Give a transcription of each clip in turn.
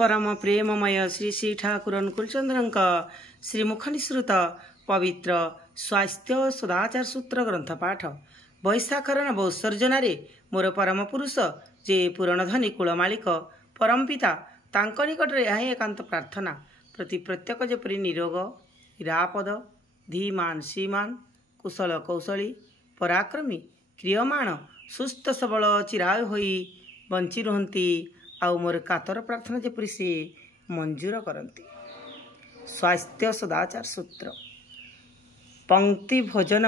परम प्रेममय श्री श्री ठाकुर अनुकूलचंद्र श्रीमुख निसृत पवित्र स्वास्थ्य सदाचार सूत्र ग्रंथ पाठ वैशाखर नवोत्सर्जन मोर परम पुरुष जे पूरणधनी कूलमालिक परम पिता तांको निकट में यह एकांत प्रार्थना प्रति प्रत्येक जेपरी निरोग निरापद धीमान श्रीमान कुशल कौशली पराक्रमी क्रियमाण सुस्थ सबल चिरायु होई बंची रुहंती आउ मोर कातर प्रार्थना जेपरी से मंजूर करती। स्वास्थ्य सदाचार सूत्र पंक्ति भोजन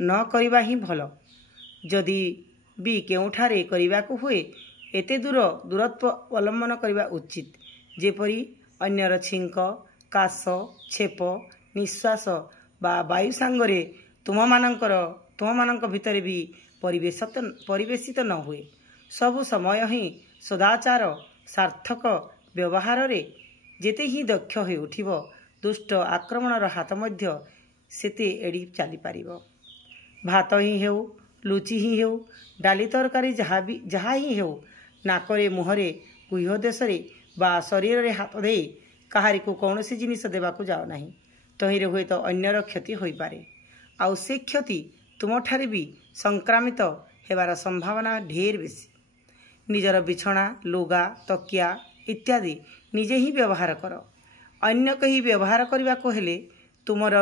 न करिबा ही भल जदि भी केउठारे करिबाकु हुए एते दूरत्व अवलंबन करने उचित जेपरी अन्यर छिंक काश छेप निश्वास बा वायु सांगरे तुम मानक भितर भी परिवेशित न हुए। सबु समय ही सदाचार सार्थक व्यवहार रे जेते ही दक्ष हो उठिब दुष्ट आक्रमणर हाथ मध्य सेते एड़ी चली पारिबो। भात ही हेउ लुचि ही हेउ डाली तरकारी जहाँ ही हेउ नाकरे मुहरे गुह्य देशरे बा शरीर रे हाथ दे कहारी को कौन सी जिनिस देवाकू जाओ नहीं तहिरे हुए तो अन्यर क्षति होई पारे आउ से क्षति तुमठारे भी संक्रामित हेबार संभावना ढेर बेसी। निजर बिछना लुगा तकिया इत्यादि निजे ही व्यवहार कर अन्य कहीं व्यवहार करने को हेले तुमर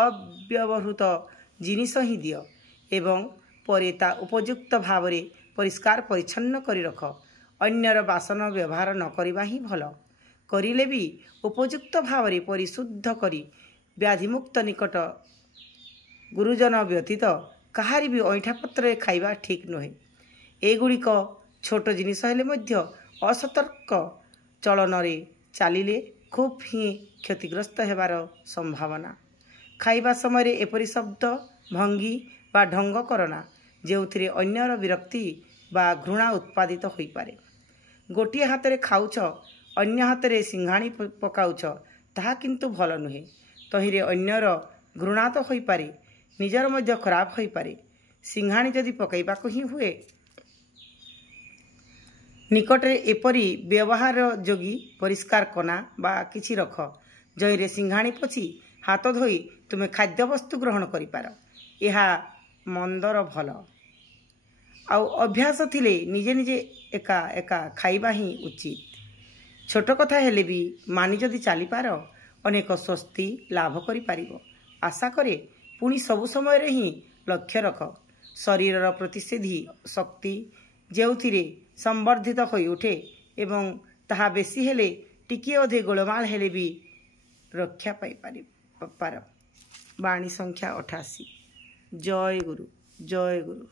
अव्यवहृत जिनिस ही दियो एवं परे ता उपयुक्त भाव रे परिष्कार परिच्छन्न करी रख। अन्यर बासन व्यवहार न करिबा ही भल करिले भी उपयुक्त भाव रे परिशुद्ध करी व्याधिमुक्त निकट गुरुजन व्यतीत कहारी भी ऐठा पत्र खाइबा ठीक नुहे। एगुड़िक छोट जिनिस हेले मध्य असतर्क चलन रे चालिले खूब ही क्षतिग्रस्त हेबार संभावना। खाइबा समय एपरी शब्द भंगी बा ढंग करना जेउथिरे अन्यर विरक्ति बा घृणा उत्पादित होई पारे। गोटिए हाथ रे खाउछ अन्य हाथ रे सिंघाणी पकाउछ ताहा किंतु भल नुहे। तहिरे अन्यर घृणा तो होई पारे निजर मध्य खराब होई पारे। सिंघाणी जदि पकाइबाकू ही हुए निकटरे एपरी व्यवहार जोगी परिष्कार कना बा किछि रख जईरे सिंघाणी पछि हाथ धोई तुमे खाद्य वस्तु ग्रहण करि पार एहा मंदर भल आउ अभ्यास थिले निजे निजे एका एका खाइबा ही उचित। छोट कथा हेले भी मानि जदि चली पार अनेक स्वस्ति लाभ करि पारिबो। आशा करे पुणी सबु समय रे ही लक्ष्य रख शरीर प्रतिषेधी शक्ति जेउथिरे संवर्धित होई उठे एवं ताहा बेसी हेले टिके अधे गोलमाल हेले भी रक्षा पाई पार। वाणी संख्या 88। जय गुरु जय गुरु।